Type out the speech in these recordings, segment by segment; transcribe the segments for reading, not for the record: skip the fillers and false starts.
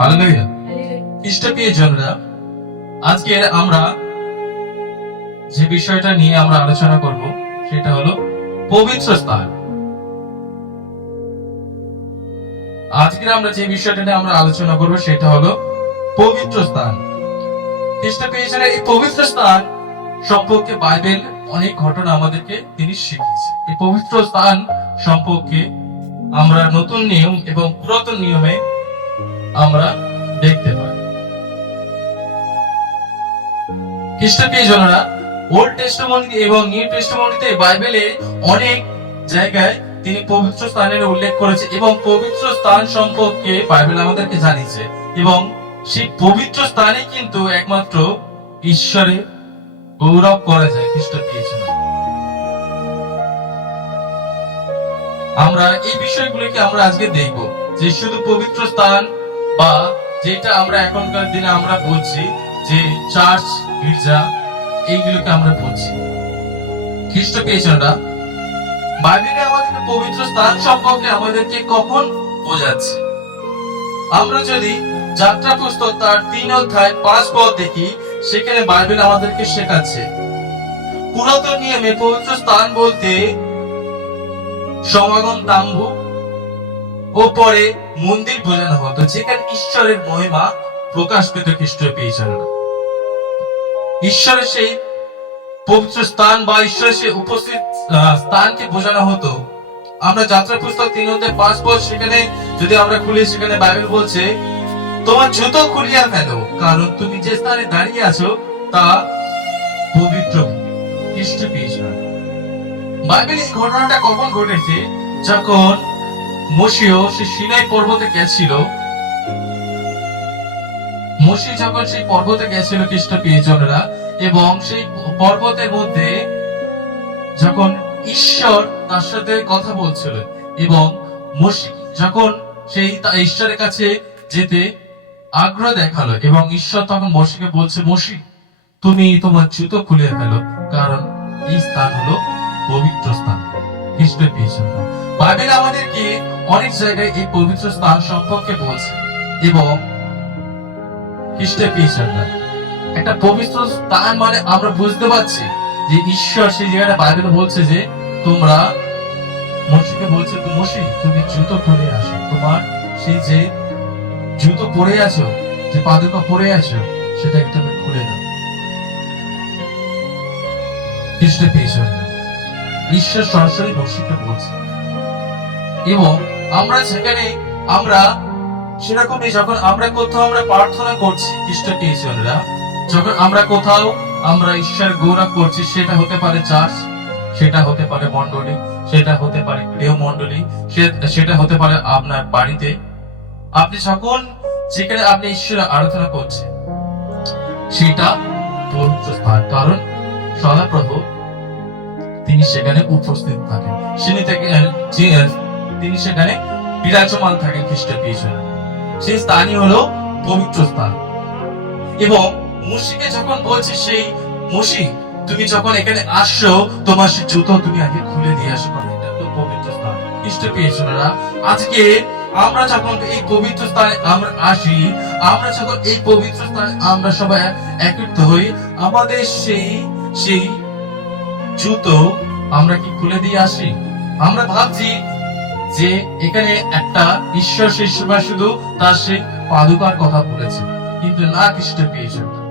Hallelujah. খ্রিস্টপ্রিয় genre, আজকে আমরা যে বিষয়টা নিয়ে আমরা আলোচনা করব সেটা হলো পবিত্র স্থান। আজকে আমরা যে বিষয়টা নিয়ে আমরা আলোচনা করব সেটা হলো পবিত্র স্থান। খ্রিস্টপ্রিয় জনরা, এই পবিত্র স্থান সম্পর্কে বাইবেল অনেক ঘটনা আমাদেরকে তিনি শিখিয়েছে। এই পবিত্র স্থান সম্পর্কে আমরা নতুন নিয়ম এবং পুরাতন নিয়মে আমরা দেখতে পাই। খ্রিস্টপ্রিয় জনরা, ওল্ড টেস্টামেন্ট এবং নিউ টেস্টামেন্টে বাইবেলে অনেক জায়গায় তিনি পবিত্র স্থানের উল্লেখ করেছে এবং পবিত্র স্থান সম্পর্কে বাইবেল আমাদেরকে জানিয়েছে এবং সেই পবিত্র স্থানে কিন্তু একমাত্র ঈশ্বরের গৌরব করা যায়। খ্রিস্টপ্রিয় জনরা, আমরা এই বিষয়গুলোকে আমরা আজকে দেখব যে শুধু পবিত্র স্থান বা যেটা আমরা এখনকার দিনে আমরা বলছি যে চার্চ, গির্জা, এইগুলোকে আমরা বলছি। খ্রিস্টপ্রিয় জনরা, বাইবেলে আমাদেরকে পবিত্র স্থান সম্পর্কে আমাদেরকে কখন বোঝাচ্ছে? আমরা যদি যাত্রা পুস্তক তার 3 অধ্যায় 5 পদ দেখি, সেখানে বাইবেল আমাদেরকে শেখাচ্ছে পুরাতন নিয়মে পবিত্র স্থান বলতে সমাগম তাম্বু ও পরে মন্দির বোঝানো হতো, যেখানে ঈশ্বরের মহিমা প্রকাশ পেত। খ্রিস্টপ্রিয় জনরা, ঈশ্বরের সেই পবিত্র স্থান বা ঈশ্বরের সেই উপস্থিত স্থানকে বোঝানো হতো। আমরা যাত্রা পুস্তক 3 অধ্যায় 5 পদ সেখানে যদি আমরা খুলি, সেখানে বাইবেল বলছে তোমার জুতো খুলিয়া ফেলো, কারণ তুমি যে স্থানে দাঁড়িয়ে আছো তা পবিত্র। খ্রিস্টপ্রিয় জনরা, বাইবেল এই ঘটনাটা কখন ঘটেছে? যখন মোশিও সে সিনাই পর্বতে গেছিল, মোশি যখন সেই পর্বতে গেছিল খ্রিস্টপ্রিয় জনরা, এবং সেই পর্বতের মধ্যে যখন ঈশ্বর তার সাথে কথা বলছিল এবং মোশি যখন সেই ঈশ্বরের কাছে যেতে আগ্রহ দেখালো এবং ঈশ্বর তখন মোশিকে বলছে, মোশি তুমি তোমার জুতো খুলে ফেলো, কারণ এই স্থান হলো পবিত্র স্থান। খ্রিস্টপ্রিয় জনরা, বাইবেল আমাদেরকে অনেক জায়গায় এই পবিত্র স্থান সম্পর্কে বলছে এবং খ্রিস্টপ্রিয় জনরা, একটা পবিত্র স্থান মানে আমরা বুঝতে পারছি যে ঈশ্বর সেই জায়গাটা বাইবেল বলছে যে তোমরা মোশিকে বলছে, মোশি তুমি জুতো খুলে আসো, তোমার সেই যে জুতো পরে আছো, যে পাদুকা পরে আছো, সেটা তুমি খুলে দাও। খ্রিস্টপ্রিয় জনরা, ঈশ্বর সরাসরি মোশিকে বলছে এবং আমরা সেখানে আমরা সেরকমই যখন আমরা কোথাও আমরা প্রার্থনা করছি, খ্রিস্টপ্রিয় জনরা, যখন আমরা কোথাও আমরা ঈশ্বর গৌরব করছি, সেটা হতে পারে চার্চ, সেটা হতে পারে মণ্ডলী, সেটা হতে পারে গৃহ মণ্ডলী, সেটা হতে পারে আপনার বাড়িতে, আপনি যখন যেখানে আপনি ঈশ্বরের আরাধনা করছেন সেটা পবিত্র স্থান, কারণ সদাপ্রভু তিনি সেখানে উপস্থিত থাকেন, তিনি সেখানে বিরাজমান থাকেন। খ্রিস্টপ্রিয় জনরা, সেই স্থানই হলো পবিত্র স্থান। এবং মোশিকে যখন বলছে, সেই মোশি তুমি যখন এখানে আসছো, তোমার সেই জুতো তুমি আগে খুলে দিয়ে আসো, কারণ এটা তো পবিত্র স্থান। খ্রিস্টপ্রিয় জনরা, আজকে আমরা যখন এই পবিত্র স্থানে আমরা আসি, আমরা যখন এই পবিত্র স্থানে আমরা সবাই একত্রিত হই, আমাদের সেই জুতো আমরা কি খুলে দিয়ে আসি? আমরা ভাবছি যে এখানে একটা ঈশ্বর শিষ্যরা শুধু তার সেই পাদুকার কথা বলেছে, কিন্তু না। খ্রিস্টপ্রিয় জনরা,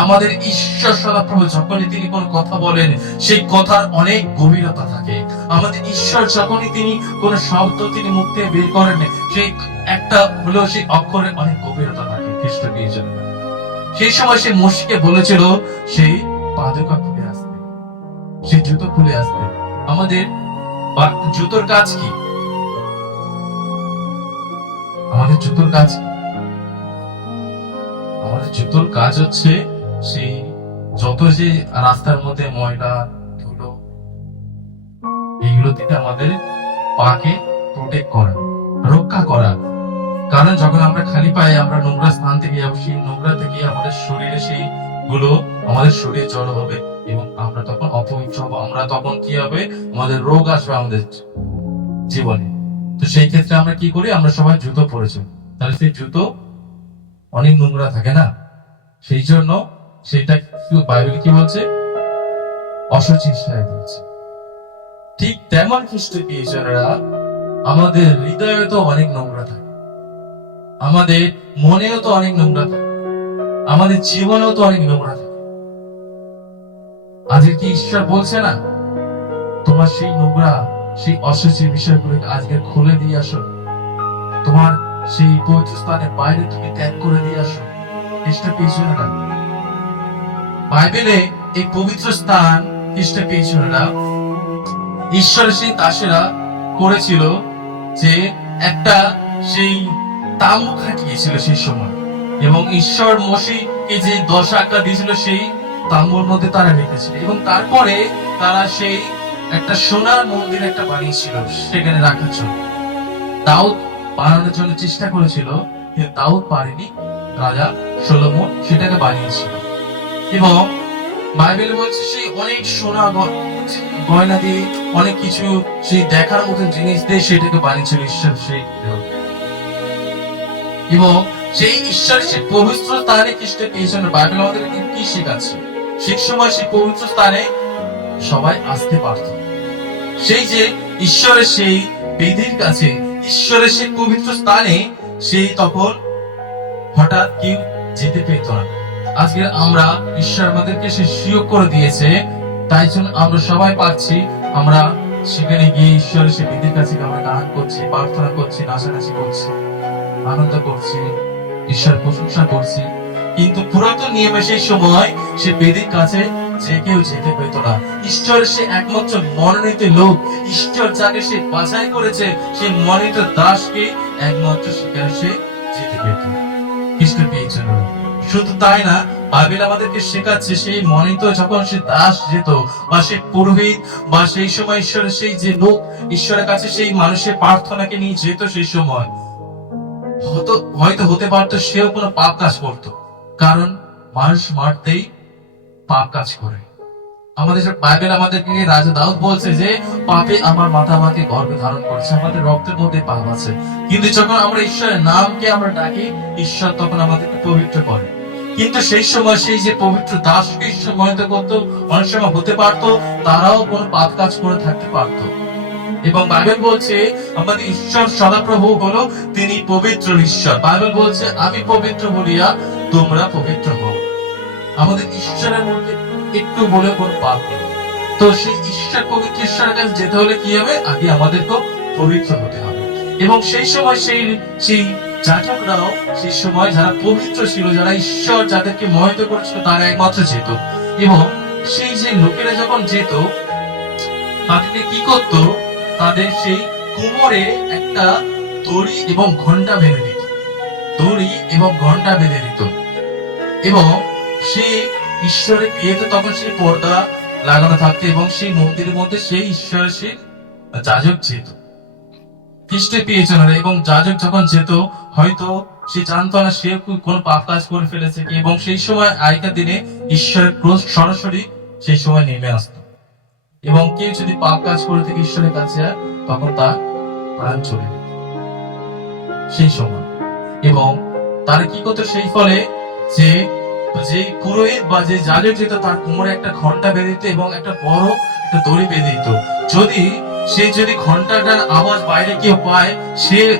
আমাদের ঈশ্বর সদাপ্রভু যখনই তিনি কোন কথা বলেন, সেই কথার অনেক গভীরতা থাকে। আমাদের ঈশ্বর যখনই তিনি কোন শব্দ তিনি মুখ থেকে বের করেন, সেই একটা হলেও সেই অক্ষরের অনেক গভীরতা থাকে। খ্রিস্টপ্রিয় জনরা, সেই সময় সে মোশিকে বলেছিল সেই পাদুকা খুলে আসতে, সেই জুতো খুলে আসতে। আমাদের জুতোর কাজ কি? আমাদের জুতোর কাজ কি? আমাদের জুতোর কাজ হচ্ছে সেই যত যে রাস্তার মধ্যে ময়লা ধুলো, এইগুলো থেকে আমাদের পাকে প্রোটেক্ট করা, রক্ষা করা। কারণ যখন আমরা খালি পায়ে আমরা নোংরা স্থান থেকে যাবো, সেই নোংরা থেকে আমাদের শরীরে সেই গুলো আমাদের শরীরে জড়ো হবে এবং আমরা তখন অপবিত্র হবো। আমরা তখন কি হবে? আমাদের রোগ আসবে আমাদের জীবনে। তো সেই ক্ষেত্রে আমরা কি করি? আমরা সবাই জুতো পরেছি, তাহলে সেই জুতো অনেক নোংরা থাকে না, সেই জন্য সেটা বাইবেল কি বলছে, অশুচিষ্ঠায় বলছে। ঠিক তেমন খ্রিস্টীয়রা আমাদের হৃদয়ে তো অনেক নোংরা থাকে, আমাদের মনেও তো অনেক নোংরা থাকে, আমাদের জীবনেও তো অনেক নোংরা থাকে। আজকে কি ঈশ্বর বলছে না, তোমার সেই নোংরা সেই অশুচি বিষয়গুলোকে আজকে খুলে দিয়ে আসো, তোমার সেই পবিত্র স্থানের বাইরে তুমি ত্যাগ করে দিয়ে আসো। খ্রিস্ট পেয়েছেন না, বাইবেলে এই পবিত্র স্থান খ্রিস্ট পেয়েছেন না, ঈশ্বরের সেই দাসেরা করেছিল যে একটা সেই তাঁবু খাটিয়েছিল সেই সময়, এবং ঈশ্বর মসিকে যে 10 আজ্ঞা দিয়েছিল সেই তাঁবুর মধ্যে তারা রেখেছিল, এবং তারপরে তারা সেই একটা সোনার মন্দির একটা বানিয়েছিল সেখানে রাখার জন্য। দাউদ বানানোর জন্য চেষ্টা করেছিল, কিন্তু দাউদ পারেনি, রাজা সলোমন সেটাকে বানিয়েছিল। এবং বাইবেল বলছে সেই অনেক সোনা গয়না দিয়ে অনেক কিছু সেই দেখার মতন জিনিস দিয়ে সেটাকে বানিয়েছিল ঈশ্বর সেই দেহ। এবং সেই ঈশ্বর সে পবিত্র স্থানে খ্রিস্ট পেয়েছেন। বাইবেল আমাদেরকে কি শেখাচ্ছে, সেই সময় সেই পবিত্র স্থানে সবাই আসতে পারত, সেই যে ঈশ্বরের সেই বেদির কাছে, ঈশ্বরের সেই পবিত্র স্থানে সেই তখন হঠাৎ কেউ যেতে পেত না। আজকে আমরা ঈশ্বর আমাদেরকে সে সুযোগ করে দিয়েছে, তাই জন্য আমরা সবাই পাচ্ছি, আমরা সেখানে গিয়ে ঈশ্বরের সে বেদির কাছে আমরা গান করছি, প্রার্থনা করছি, নাচানাচি করছি, আনন্দ করছি, ঈশ্বর প্রশংসা করছি। কিন্তু পুরাতন নিয়মে সেই সময় সে বেদির কাছে যে কেউ যেতে পেত না। ঈশ্বরের সে একমাত্র মনোনীত লোক, ঈশ্বর যাকে সে বাছাই করেছে, সেই মনোনীত দাসকে একমাত্র সেখানে সে যেতে পেত। খ্রিস্ট পেয়েছেন। শুধু তাই না, বাইবেল আমাদেরকে শেখাচ্ছে সেই মনোনীত যখন সে দাস যেত, বা সে পুরোহিত, বা সেই সময় ঈশ্বরের সেই যে লোক ঈশ্বরের কাছে সেই মানুষের প্রার্থনাকে নিয়ে যেত, সেই সময় হয়তো হতে পারতো সেও কোনো পাপ কাজ করতো, কারণ মানুষ মারতেই পাপ কাজ করে। আমাদের বাইবেল আমাদেরকে রাজা দাউদ বলছে যে পাপে আমার মাথা আমাকে গর্ভে ধারণ করেছে, আমাদের রক্তের মধ্যে পাপ আছে। কিন্তু যখন আমরা ঈশ্বরের নামকে আমরা ডাকি, ঈশ্বর তখন আমাদেরকে পবিত্র করে। কিন্তু সেই সময় সেই যে পবিত্র দাসকে ঈশ্বর মনোনীত করতো, অনেক সময় হতে পারতো তারাও কোনো পাপ কাজ করে থাকতে পারতো। এবং বাইবেল বলছে আমাদের ঈশ্বর সদাপ্রভু হলো তিনি পবিত্র ঈশ্বর। বাইবেল বলছে আমি পবিত্র বলিয়া তোমরা পবিত্র হও। আমাদের ঈশ্বরের মধ্যে একটু বলে কোনো পাপ নেই। তো সেই ঈশ্বর পবিত্র ঈশ্বরের কাছে যেতে হলে কি হবে, আগে আমাদেরকে পবিত্র হতে হবে। এবং সেই সময় সেই যাজকরাও সেই সময় যারা পবিত্র ছিল, যারা ঈশ্বর যাদেরকে মনোনীত করেছিল, তারা একমাত্র যেত। এবং সেই যে লোকেরা যখন যেত, তাদেরকে কি করতো, তাদের সেই কোমরে একটা দড়ি এবং ঘন্টা বেঁধে দিত, দড়ি এবং ঘন্টা বেঁধে দিত। এবং সেই ঈশ্বরের বিয়েতে তখন সেই পর্দা লাগানো থাকতো, এবং সেই মন্দিরের মধ্যে সেই ঈশ্বরের সেই যাজক যেত, খ্রিস্ট পেয়েছেন। এবং যাজক যখন যেত, হয়তো সে জানতো না সে কোন পাপ কাজ করে ফেলেছে কি, এবং সেই সময় আগেকার দিনে ঈশ্বরের ক্রোধ সরাসরি সেই সময় নেমে আসতো, এবং কেউ যদি পাপ কাজ করে থেকে ঈশ্বরের কাছে যায়, তখন তার প্রাণ চলে যেত সেই সময়। এবং তারা কি করতো, সেই ফলে যে পুরোহিত বা যে যাজক যেত, তার কোমরে একটা ঘন্টা বেঁধে দিত এবং একটা বড় একটা দড়ি বেঁধে দিত। যদি ঘন্টাটার আওয়াজ বাইরে কেউ পায়,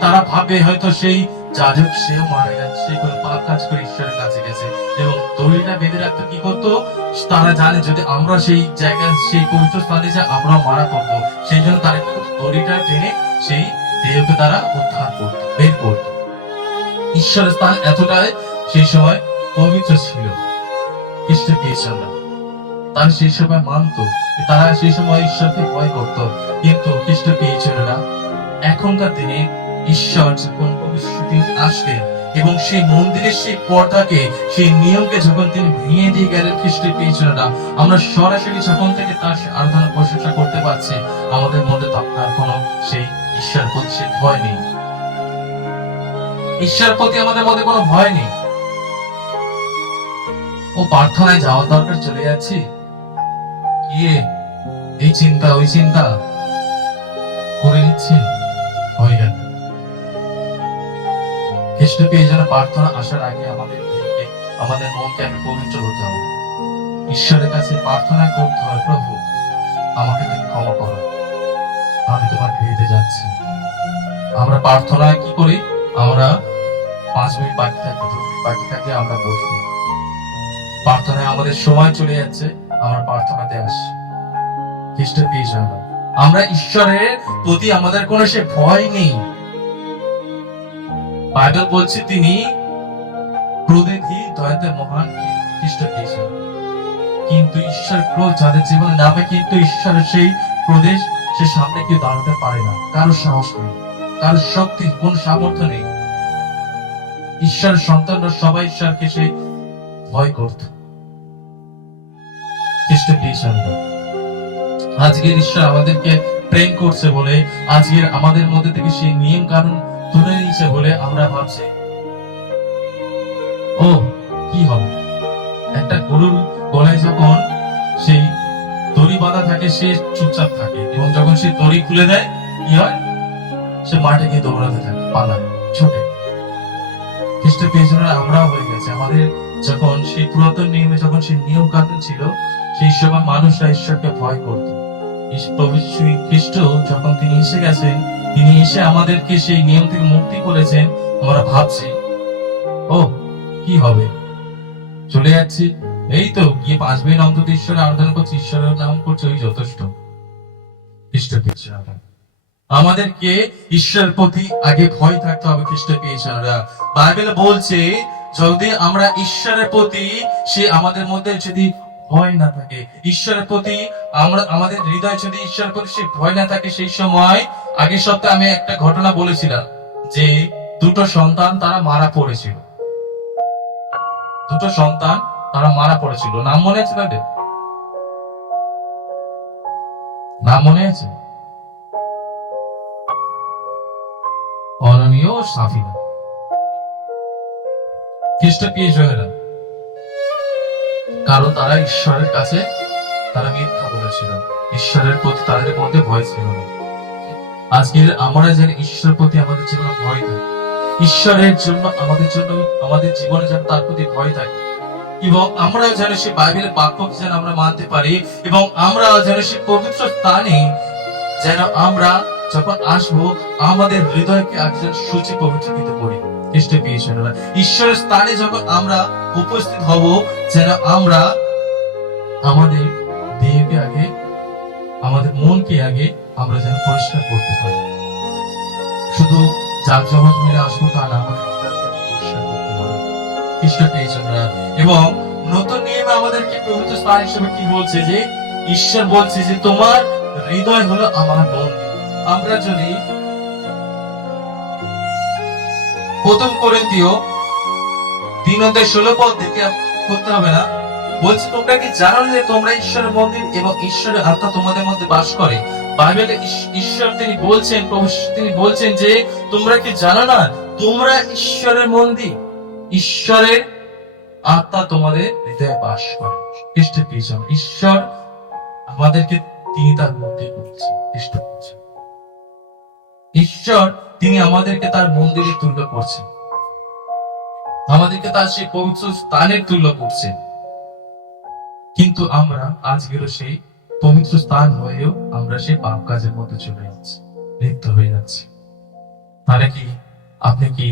তারা ভাবে হয়তো সেই যাজক সেও মারা গেছে, সে কোনো পাপ কাজ করে ঈশ্বরের কাছে গেছে। এবং দড়িটা বেঁধে রাখতো, কি করতো, তারা জানে যদি আমরা সেই জায়গায় সেই পবিত্র স্থানে যে আমরা মারা করবো, সেই জন্য তারা দড়িটা টেনে সেই দেহকে তারা উদ্ধার করতো, বের করতো। ঈশ্বরের স্থান এতটাই সেই সময় পবিত্র ছিল, খ্রিস্ট পেয়েছেন। তারা সেই সময় মানত, তারা সেই সময় ঈশ্বরকে ভয় করত। কিন্তু খ্রিস্ট পেয়েছেন না, এখনকার দিনে ঈশ্বর যখন পবিত্র দিন আসলেন এবং সেই মন্দিরের সেই পর্দাকে, সেই নিয়মকে যখন তিনি ভেঙে দিয়ে গেলেন, খ্রিস্ট পেয়েছেন না, আমরা সরাসরি যখন থেকে তার আরাধনা প্রশংসা করতে পারছি, আমাদের মধ্যে তখন আর কোনো সেই ঈশ্বর প্রতি সে ভয় নেই। ঈশ্বর প্রতি আমাদের মধ্যে কোনো ভয় নেই। ও প্রার্থনায় যাওয়ার দরকার, চলে যাচ্ছি, গিয়ে এই চিন্তা ওই চিন্তা করে নিচ্ছি, হয়ে গেল। খ্রিস্ট পেয়ে যেন প্রার্থনা আসার আগে আমাদের মনকে আমি পবিত্র হতে হবে। ঈশ্বরের কাছে প্রার্থনা করতে হয়, প্রভু আমাকে তুমি ক্ষমা করো, আমি তোমার গৃহে যাচ্ছি। আমরা প্রার্থনায় কি করি? আমরা 5 মিনিট বাকি থাকবে, 2 মিনিট বাকি থাকলে আমরা বসবো। প্রার্থনায় আমাদের সময় চলে যাচ্ছে, আমরা প্রার্থনাতে আসি। খ্রিস্ট পেয়ে যাব। আমরা ঈশ্বরের প্রতি আমাদের কোনো সে ভয় নেই। বাইবেল বলছে তিনি ক্রোধে ধীর, দয়াতে মহান, খ্রিস্ট পেয়েছেন। কিন্তু ঈশ্বর ক্রোধ যাদের জীবনে নামে, কিন্তু ঈশ্বরের সেই ক্রোধে সে সামনে কেউ দাঁড়াতে পারে না। কারো সাহস নেই, কারো শক্তি, কোন সামর্থ্য নেই। ঈশ্বরের সন্তানরা সবাই ঈশ্বরকে সে ভয় করত। খ্রিস্ট পেয়েছেন। আজকের ঈশ্বর আমাদেরকে প্রেম করছে বলে, আজকের আমাদের মধ্যে থেকে সেই নিয়ম কানুন তুলে নিয়েছে বলে আমরা ভাবছি ও কি হবে। একটা গরুর গলায় যখন সেই দড়ি বাঁধা থাকে সে চুপচাপ থাকে, এবং যখন সে দড়ি খুলে দেয় কি হয়? সে মাঠে গিয়ে দৌড়াতে থাকে, পালায়, ছোটে। খ্রিস্ট পেয়েছনের আমরাও হয়ে গেছে। আমাদের যখন সেই পুরাতন নিয়মে যখন সেই নিয়ম কানুন ছিল, সেই সময় মানুষরা ঈশ্বরকে ভয় করত। প্রভু খ্রিস্ট যখন তিনি এসে গেছেন, তিনি এসে আমাদেরকে সেই নিয়ম থেকে মুক্তি করেছেন। আমরা ভাবছি ও কি হবে, চলে যাচ্ছি, এই তো গিয়ে 5 মিনিট অন্তত ঈশ্বরের আরাধনা করছি, ঈশ্বরের নাম করছে, ওই যথেষ্ট। খ্রিস্ট পেয়েছে আমাদেরকে ঈশ্বরের প্রতি আগে ভয় থাকতে হবে। খ্রিস্ট পেয়েছে বাইবেল বলছে যদি আমরা ঈশ্বরের প্রতি সে আমাদের মধ্যে যদি ভয় না থাকে, ঈশ্বরের প্রতি আমরা আমাদের হৃদয় যদি ঈশ্বরের প্রতি সে ভয় না থাকে, সেই সময় আগের সপ্তাহে আমি একটা ঘটনা বলেছিলাম যে 2 সন্তান তারা মারা পড়েছিল। 2 সন্তান তারা মারা পড়েছিল। নাম মনে আছে তাদের? নাম মনে আছে? অননীয় ও সাফিনা। খ্রিস্ট পেয়েছেন কারণ তারা ঈশ্বরের কাছে তারা মিথ্যা বলেছিল, ঈশ্বরের প্রতি তাদের মধ্যে ভয় ছিল না। আজকের আমরা যেন ঈশ্বরের প্রতি আমাদের জীবনে ভয় থাকে, ঈশ্বরের জন্য আমাদের জীবনে যেন তার প্রতি ভয় থাকে, এবং আমরা যেন সে বাইবেলের বাক্যকে যেন আমরা মানতে পারি, এবং আমরা যেন সে পবিত্র স্থানে যেন আমরা যখন আসবো আমাদের হৃদয়কে একজন সূচি পবিত্রকৃত করি। খ্রিস্ট পেয়েছেন ঈশ্বরের স্থানে যখন আমরা উপস্থিত হব, যেন আমরা আমাদের দেহকে আগে, আমাদের মনকে আগে আমরা যেন পরিষ্কার করতে পারি। শুধু জাকজমক মিলে আসবো তা না, আমাদের পরিষ্কার করতে পারি। খ্রিস্ট পেয়েছেন। এবং নতুন নিয়মে আমাদেরকে পবিত্র স্থান হিসেবে কি বলছে? যে ঈশ্বর বলছে যে তোমার হৃদয় হলো আমার মন্দির। আমরা যদি 1 করিন্থীয় 3:16 দিকে করতে হবে না, বলছে তোমরা কি জানো যে তোমরা ঈশ্বরের মন্দির এবং ঈশ্বরের আত্মা তোমাদের মধ্যে বাস করে? বাইবেলে ঈশ্বর তিনি বলছেন, প্রভু তিনি বলছেন যে তোমরা কি জানো না তোমরা ঈশ্বরের মন্দির, ঈশ্বরের আত্মা তোমাদের হৃদয়ে বাস করে। খ্রিস্ট পেয়েছেন। ঈশ্বর আমাদেরকে তিনি তার মন্দির করছেন। খ্রিস্ট পেয়েছেন। ঈশ্বর তিনি আমাদেরকে তার মন্দিরে তুল্য করছেন, আমাদেরকে তার সেই পবিত্র স্থানের তুল্য করছেন। কিন্তু আমরা আজকের সেই পবিত্র স্থান হয়েও আমরা সেই পাপ কাজের মধ্যে চলে যাচ্ছি, লিপ্ত হয়ে যাচ্ছি। তাহলে কি আপনি কি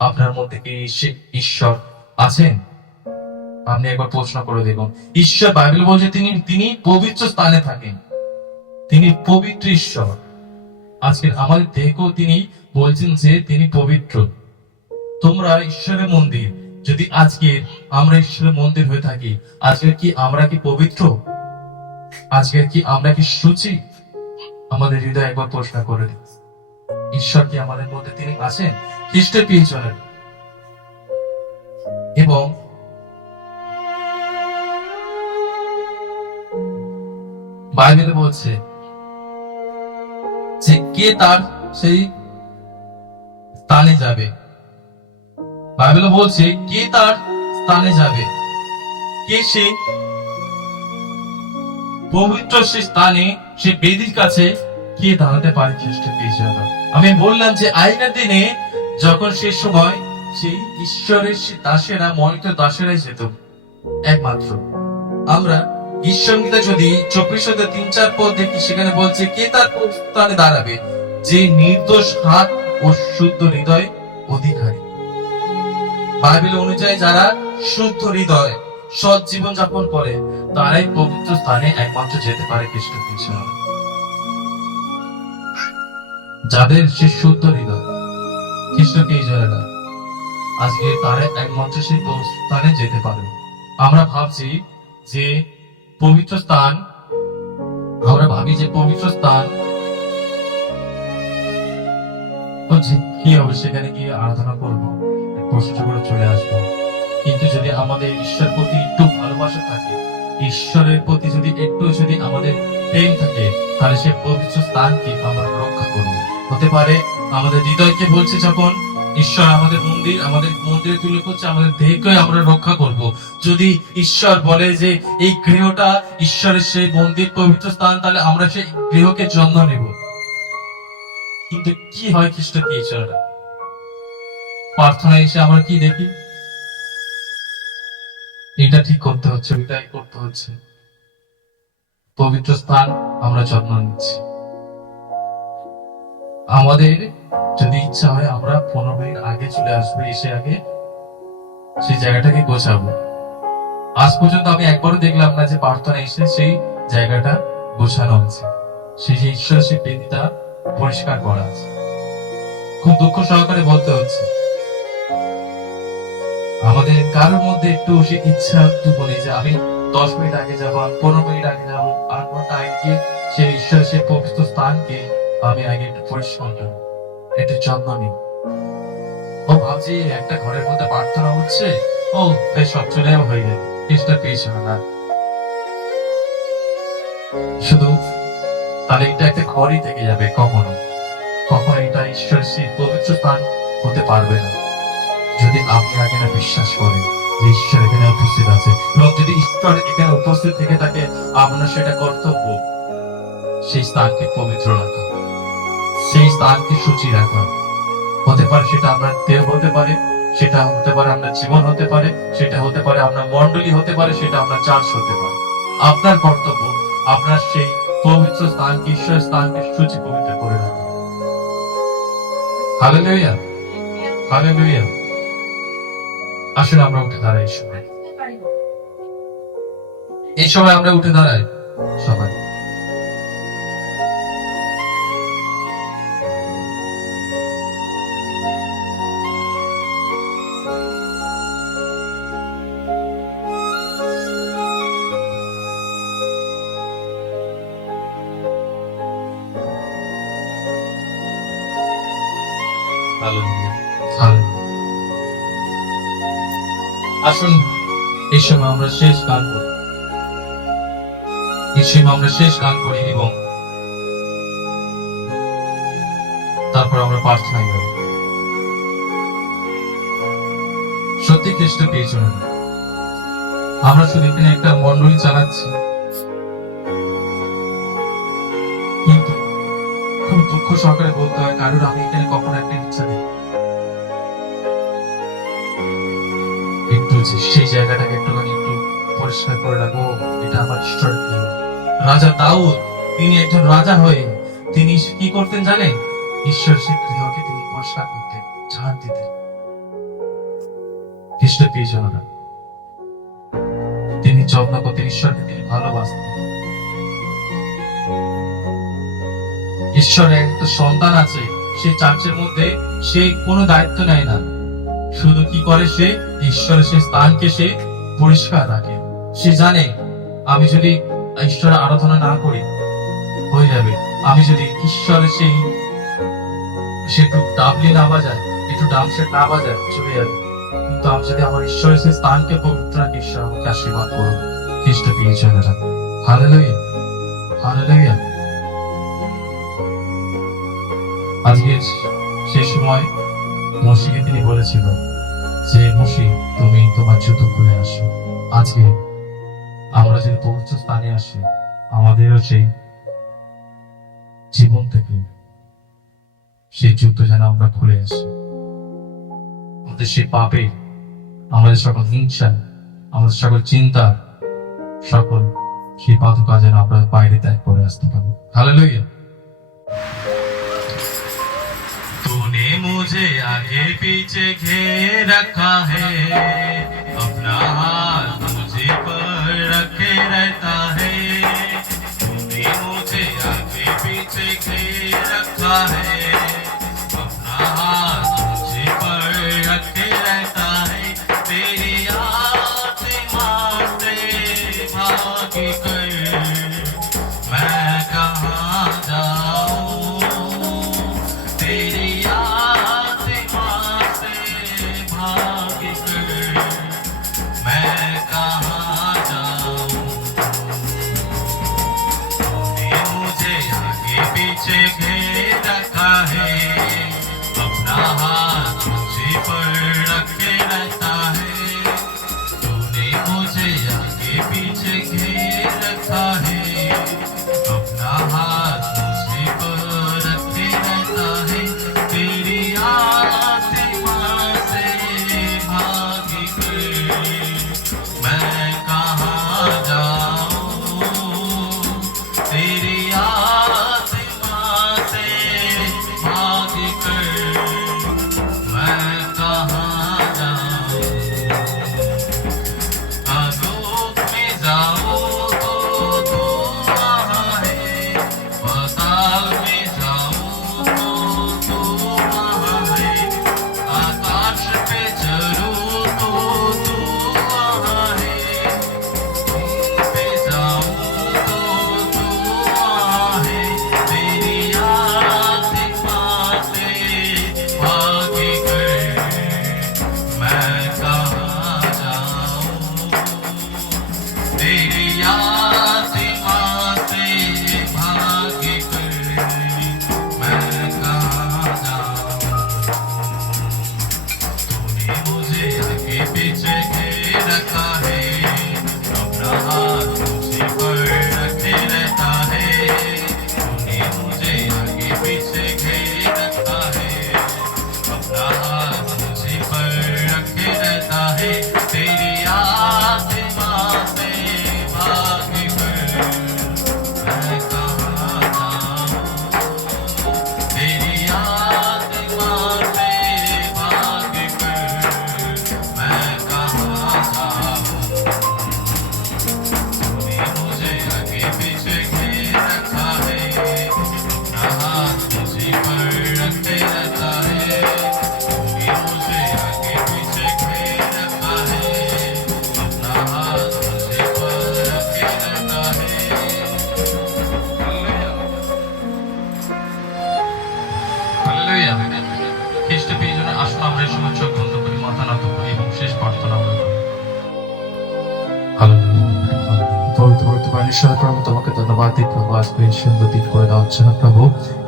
আপনার মধ্যে কি ঈশ্বর আছেন? আপনি একবার প্রশ্ন করে দেখুন। ঈশ্বর বাইবেল বলছে তিনি পবিত্র স্থানে থাকেন, তিনি পবিত্র ঈশ্বর। আজকে আমাদের দেহকেও তিনি বলছেন যে তিনি পবিত্র। তোমরা ঈশ্বরের মন্দির। যদি আজকে আমরা ঈশ্বরের মন্দির হয়ে থাকি, আজকে কি আমরা কি পবিত্র? আজকে কি আমরা কি সূচি? আমাদের হৃদয় একবার প্রশ্ন করে দিন। ঈশ্বর কি আমাদের মধ্যে তিনি আছেন? খ্রিস্ট পেয়েছেন। এবং বাইবেলে বলছে যে কে তার সেই স্থানে যাবে। বাইবেল বলছে কে তার স্থানে যাবে, কে সে পবিত্র সে স্থানে, সে বেদির কাছে কে দাঁড়াতে পারে? খ্রিস্ট পেয়েছেন। আমি বললাম যে আগের দিনে যখন সে সময় সেই ঈশ্বরের দাসেরা মনোনীত দাসেরাই যেত একমাত্র। আমরা ঈশ্বরগীতা যদি 24-3-4 পদ দেখি, সেখানে বলছে কে তার স্থানে দাঁড়াবে, যে নির্দোষ হাত ও শুদ্ধ হৃদয় অধিকারী। বাইবেল অনুযায়ী যারা শুদ্ধ হৃদয় সৎ জীবন যাপন করে তারাই পবিত্র স্থানে একমাত্র যেতে পারে খ্রিস্ট পিছনে। যাদের সে শুদ্ধ হৃদয় খ্রিস্ট পিছনেরা, আজকে তারা একমাত্র সেই পবিত্র স্থানে যেতে পারে। আমরা ভাবছি যে পবিত্র স্থান, আমরা ভাবি যে পবিত্র স্থান কি হবে, সেখানে গিয়ে আরাধনা করবো, কষ্ট করে চলে আসবো। কিন্তু যদি আমাদের ঈশ্বর প্রতি একটু ভালোবাসা থাকে, ঈশ্বরের প্রতি যদি একটু যদি আমাদের প্রেম থাকে, তাহলে সে পবিত্র স্থানকে আমরা রক্ষা করবো। হতে পারে আমাদের হৃদয়কে বলছে যখন ঈশ্বর আমাদের মন্দিরে তুলে করছে, আমাদের দেহকে আমরা রক্ষা করব। যদি ঈশ্বর বলে যে এই গৃহটা ঈশ্বরের সেই মন্দির পবিত্র স্থান, তাহলে আমরা সেই গৃহকে যত্ন নেব। কিন্তু কি হয় খ্রিস্ট ঈশ্বররা প্রার্থনায় এসে আমরা কি দেখি, এটা ঠিক করতে হচ্ছে, ওইটাই করতে হচ্ছে, পবিত্র স্থান আমরা যত্ন নিচ্ছি। আমাদের যদি ইচ্ছা হয় আমরা 15 মিনিট আগে চলে আসবো, এসে আগে সেই জায়গাটাকে গোছাবো। আজ পর্যন্ত আমি একবারও দেখলাম না যে প্রার্থনা এসে সেই জায়গাটা গোছানো হচ্ছে, সেই যে ঈশ্বরের সেই বেদিটা পরিষ্কার করা আছে। খুব দুঃখ সহকারে বলতে হচ্ছে, আমাদের কারোর মধ্যে একটু সে ইচ্ছা একটু বলি যে আমি 10 মিনিট আগে যাবো, 15 মিনিট আগে যাবো, 8 ঘন্টা আগে সেই ঈশ্বরের সেই পবিত্র স্থানকে আমি আগে একটু পরিষ্কার করবো, একটু যত্ন নিই। ও ভাবছি একটা ঘরের মধ্যে প্রার্থনা হচ্ছে, ও তাই সব চলে হয়ে যাবে, খ্রিস্টের পেয়েছে না। শুধু তাহলে এটা একটা ঘরই থেকে যাবে, কখনো কখনো এটা ঈশ্বরের সেই পবিত্র স্থান হতে পারবে না, যদি আপনি আগে না বিশ্বাস করেন যে ঈশ্বর এখানে উপস্থিত আছে। এবং যদি ঈশ্বর এখানে উপস্থিত থেকে থাকে, আপনার সেটা কর্তব্য সেই স্থানকে পবিত্র রাখা, সেই স্থানকে সূচি রাখা। হতে পারে সেটা আপনার দেহ হতে পারে, সেটা হতে পারে আপনার জীবন হতে পারে, সেটা হতে পারে আপনার মন্ডলী হতে পারে, সেটা আপনার চার্চ হতে পারে। আপনার কর্তব্য আপনার সেই পবিত্র স্থানকে, ঈশ্বরের স্থানকে সূচি পবিত্র করে রাখা। Hallelujah, hallelujah. আসলে আমরা উঠে দাঁড়াই, এই সময় আমরা উঠে দাঁড়াই সবাই। আসুন এই সময় আমরা শেষ গান করি, এই সময় আমরা শেষ গান করি এবং তারপর আমরা প্রার্থনায় যাব। সত্যি খ্রিস্ট পেয়েছ, আমরা শুধু এখানে একটা মন্ডলী চালাচ্ছি, কিন্তু খুব দুঃখ সহকারে বলতে হয় কারোর আমি এখানে কখনো একটা ইচ্ছা নেই একটু সেই জায়গাটাকে একটুখানি একটু পরিষ্কার করে রাখবো। এটা আমার ঈশ্বরের প্রিয়। রাজা দাউদ, তিনি একজন রাজা হয়ে তিনি কি করতেন জানেন? ঈশ্বর সেই গৃহকে তিনি পরিষ্কার করতেন, ঝাড় দিতেন। খ্রিস্ট প্রিয়জনেরা, তিনি যত্ন করতেন, ঈশ্বরকে তিনি ভালোবাসতেন। ঈশ্বরের একটা সন্তান আছে, সে চার্চের মধ্যে সে কোনো দায়িত্ব নেয় না, শুধু কি করে সে ঈশ্বরের সেই স্থানকে সে পরিষ্কার রাখে। সে জানে আমি যদি ঈশ্বরের আরাধনা না করি হয়ে যাবে, আমি যদি ঈশ্বরের সেই সে একটু ডাবলি না বাজায়, একটু ডাব সেট না বাজায় চলে যাবে, কিন্তু আমি যদি আমার ঈশ্বরের সেই স্থানকে পবিত্র রাখি, ঈশ্বর আমাকে আশীর্বাদ করুন। খ্রিস্ট প্রিয়জনেরা, হালেলুয়া, হালেলুয়া। আজকে সেই সময় মসিকে তিনি বলেছিল যে মসি, তুমি তোমার জুতো খুলে আসো। আজকে আমরা যদি পবিত্র স্থানে আসি, আমাদেরও সেই জীবন থেকে সেই জুতো যেন আমরা খুলে আসি। আমাদের সেই পাপে, আমাদের সকল হিংসা, আমাদের সকল চিন্তা, সকল সেই পাদুকা যেন আমরা বাইরে ত্যাগ করে আসতে পারবো। হালেলুয়া। तूने मुझे आगे पीछे घेर रखा है, अपना हाथ मुझे पर रखे रहता है। तूने मुझे आगे पीछे घेर रखा है, अपना हाथ मुझे पर रखे रहता है। तेरी आत्मा से भाग कर मैं कहाँ जाऊं, तेरी आत्मा से भाग कर मैं कहाँ जाऊं। तूने मुझे आगे पीछे घेर रखा है, अपना हाथ मुझे पर रखे रहता है। तूने मुझे आगे पीछे घेर रखा है, अपना हाथ मुझे पर रखे रहता है। तेरी आत्मा से भाग कर मैं कहाँ जाऊं, तेरी आत्मा से भाग कर मैं कहाँ जाऊं। आलोक में जाऊं तो तू वहाँ है, पाताल में जाऊं तो तू वहाँ है। आकाश पे चलूं तो तू वहाँ है, पे जाऊं तो तू वहाँ है। तेरी आत्मा से भाग कर मैं कहाँ जाऊं, तेरी आत्मा से भाग कर मैं कहाँ जाऊं। तूने मुझे आगे पीछे घेर रखा है, अपना हाथ मुझे पर रखे रहता है। तूने मुझे आगे पीछे घेर रखा है, अपना हाथ मुझे पर रखे रहता है। तेरी आत्मा से भाग कर मैं कहाँ जाऊं, तेरी आत्मा से भाग कर मैं कहाँ जाऊं। तूने मुझे आगे पीछे घेर रखा है, अपना हाथ मुझे पर रखे रहता है। तूने मुझे आगे पीछे घेर रखा है, अपना हाथ मुझे पर रखे रहता है। হালেলুয়া। খ্রিস্ট প্রিয়জনের আসুন আমরা এই সময় চোখ বন্ধ করি, মাথা নত করি এবং শেষ প্রার্থনা আমরা করি। প্রভু তোমাকে ধন্যবাদ দিই প্রভু, আজকে এই সুন্দর দিন করে দেওয়ার জন্য প্রভু,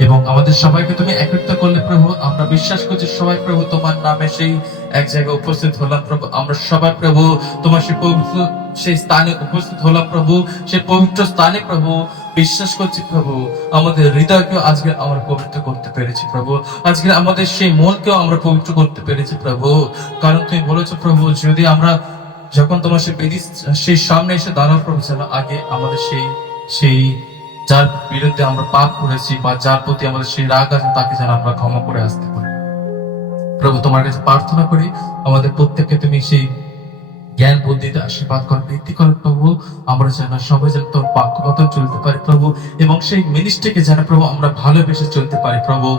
এবং আমাদের সবাইকে তুমি একত্রিত করলে প্রভু। আমরা বিশ্বাস করছি সবাই প্রভু তোমার নামে সেই এক জায়গায় উপস্থিত হলাম প্রভু। আমরা সবাই প্রভু তোমার সেই পবিত্র সেই স্থানে উপস্থিত হলাম প্রভু, সেই পবিত্র স্থানে প্রভু। বিশ্বাস করছি প্রভু আমাদের হৃদয়কেও আজকে আমরা পবিত্র করতে পেরেছি প্রভু, আজকে আমাদের সেই মনকেও আমরা পবিত্র করতে পেরেছি প্রভু। কারণ তুমি বলেছো প্রভু, যদি আমরা যখন তোমার সেই বেদি সেই সামনে এসে দাঁড়াও প্রভু, যেন আগে আমাদের সেই সেই যার বিরুদ্ধে আমরা পাপ করেছি বা যার প্রতি আমাদের সেই রাগ আছে তাকে যেন আমরা ক্ষমা করে আসতে পারি প্রভু। তোমার কাছে প্রার্থনা করি আমাদের প্রত্যেককে তুমি সেই জ্ঞান বুদ্ধিতে আশীর্বাদ কর, বৃদ্ধি কর প্রভু। আমরা যেন সবাই যেন তোর বাক্য মতো চলতে পারি প্রভু, এবং সেই মিনিস্ট্রিকে যেন প্রভু আমরা ভালোবেসে চলতে পারি প্রভু।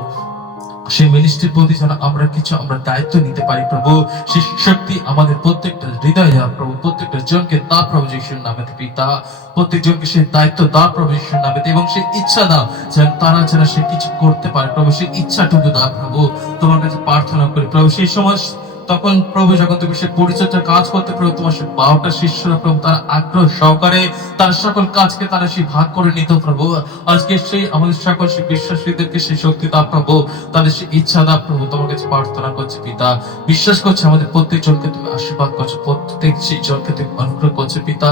সেই মিনিস্ট্রির প্রতি যেন আমরা কিছু আমরা দায়িত্ব নিতে পারি প্রভু। সেই শক্তি আমাদের প্রত্যেকটা হৃদয় দাও প্রভু, প্রত্যেকটা জনকে দাও প্রভু যিশুর নামে পিতা। প্রত্যেকজনকে সেই দায়িত্ব দাও প্রভু যিশুর নামে, এবং সেই ইচ্ছা দাও যেন তারা যেন সে কিছু করতে পারে প্রভু। সেই ইচ্ছাটুকু দাও প্রভু, তোমার কাছে প্রার্থনা করি প্রভু। সেই সময় তখন প্রভু যখন তুমি সে পরিচর্যার কাজ করতে প্রভু, তোমার সে 12টা শিষ্যরা প্রভু তার আগ্রহ সহকারে তার সকল কাজকে তারা সেই ভাগ করে নিত প্রভু। আজকে সেই আমাদের সকল সেই বিশ্বাসীদেরকে সেই শক্তি দাও প্রভু, তাদের সেই ইচ্ছা দাও প্রভু। তোমার কাছে প্রার্থনা করছি পিতা, বিশ্বাস করছি আমাদের প্রত্যেকজনকে তুমি আশীর্বাদ করছো, প্রত্যেক সেই জনকে তুমি অনুগ্রহ করছো পিতা।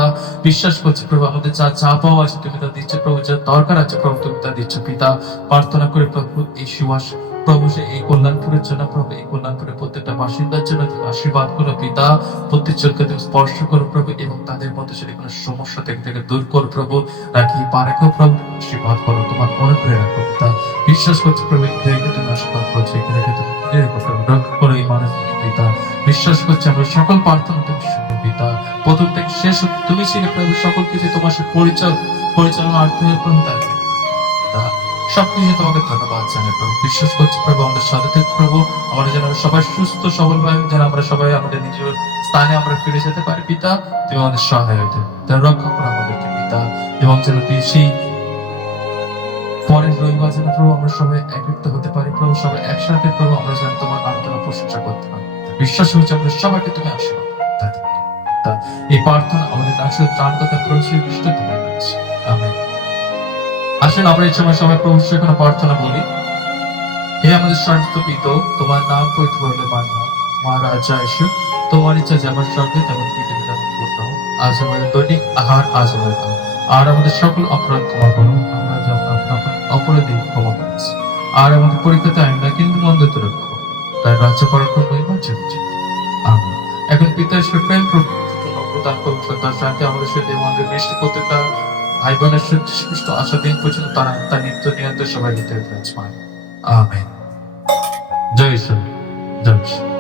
বিশ্বাস করছি প্রভু আমাদের যা চা পাওয়া আছে তুমি তা দিচ্ছ প্রভু, যা দরকার আছে প্রভু তুমি তা দিচ্ছ পিতা। প্রার্থনা করে প্রভু এই সুবাস প্রভু সে এই কল্যাণপুরের জন্য, প্রভু এই কল্যাণপুরের প্রত্যেকটা বাসিন্দার জন্য তুমি আশীর্বাদ করো পিতা। প্রত্যেকজনকে তুমি স্পর্শ করো প্রভু, এবং তাদের মধ্যে যদি কোনো সমস্যা থেকে দূর করো প্রভু, রাখি পা রেখো প্রভু, আশীর্বাদ করো, তোমার অনুগ্রহে রাখো পিতা। বিশ্বাস করছি প্রভু এদেরকে তুমি আশীর্বাদ করছো, এদেরকে তুমি রক্ষা করো এই মানুষকে পিতা। বিশ্বাস করছি আমরা সকল প্রার্থনা তুমি শুনো পিতা। প্রথম থেকে শেষ তুমি ছিলে প্রভু, সকল কিছু তোমার সাথে পরিচালনার্থে প্রভু তাকে সবকিছু তোমাকে ধন্যবাদ জানাই প্রভু। বিশ্বাস করছি প্রভু আমাদের সাথে থেকে প্রভু, আমরা যেন সবাই সুস্থ সবল ভাবে যেন আমরা সবাই আমাদের নিজের স্থানে আমরা ফিরে যেতে পারি পিতা। তুমি আমাদের সহায়তা রক্ষা করো আমাদেরকে পিতা, এবং যেন সেই পরের রবিবার যেন প্রভু আমরা সবাই একত্রিত হতে পারি প্রভু, সবাই একসাথে প্রভু আমরা যেন তোমার আরাধনা প্রশংসা করতে পারি। বিশ্বাস হচ্ছে আমাদের সবাইকে তুমি আশীর্বাদ এই প্রার্থনা আমাদের আসলে ত্রাণকর্তা প্রভু শ্রী খ্রিস্ট তোমার কাছে আমেন। আসেন আমরা এই সময় সবাই প্রভু সেখানে প্রার্থনা বলি। হে আমাদের স্বর্গস্থ পিতা, তোমার নাম পবিত্র হইলে মা রাজা এসো, তোমার ইচ্ছা যেমন স্বর্গে তেমন পৃথিবীতে তেমন পূর্ণ হোক। আজ আমাদের দৈনিক আহার আজ আমাদের দাও, আর আমাদের সকল অপরাধ ক্ষমা করুন, আমরা যেমন অপরাধী ক্ষমা করেছি। আর আমাদের পরীক্ষাতে আইন না, কিন্তু মন্দতে রক্ষা করুন, তাই রাজ্য পরাক্রম মহিমা চিরঞ্জীব। আমেন। এখন পিতা ঈশ্বর প্রেম প্রদান পবিত্রতার শান্তি আমাদের সাথে আমাদের মিষ্টি প্রত্যেকটা ভাই বোনের সুস্থ আশা দিন পর্যন্ত তার নিত্য নিয়ন্ত্রণ সবাই নিতে আমেন। জয় ঈশ্বর, জয় ঈশ্বর।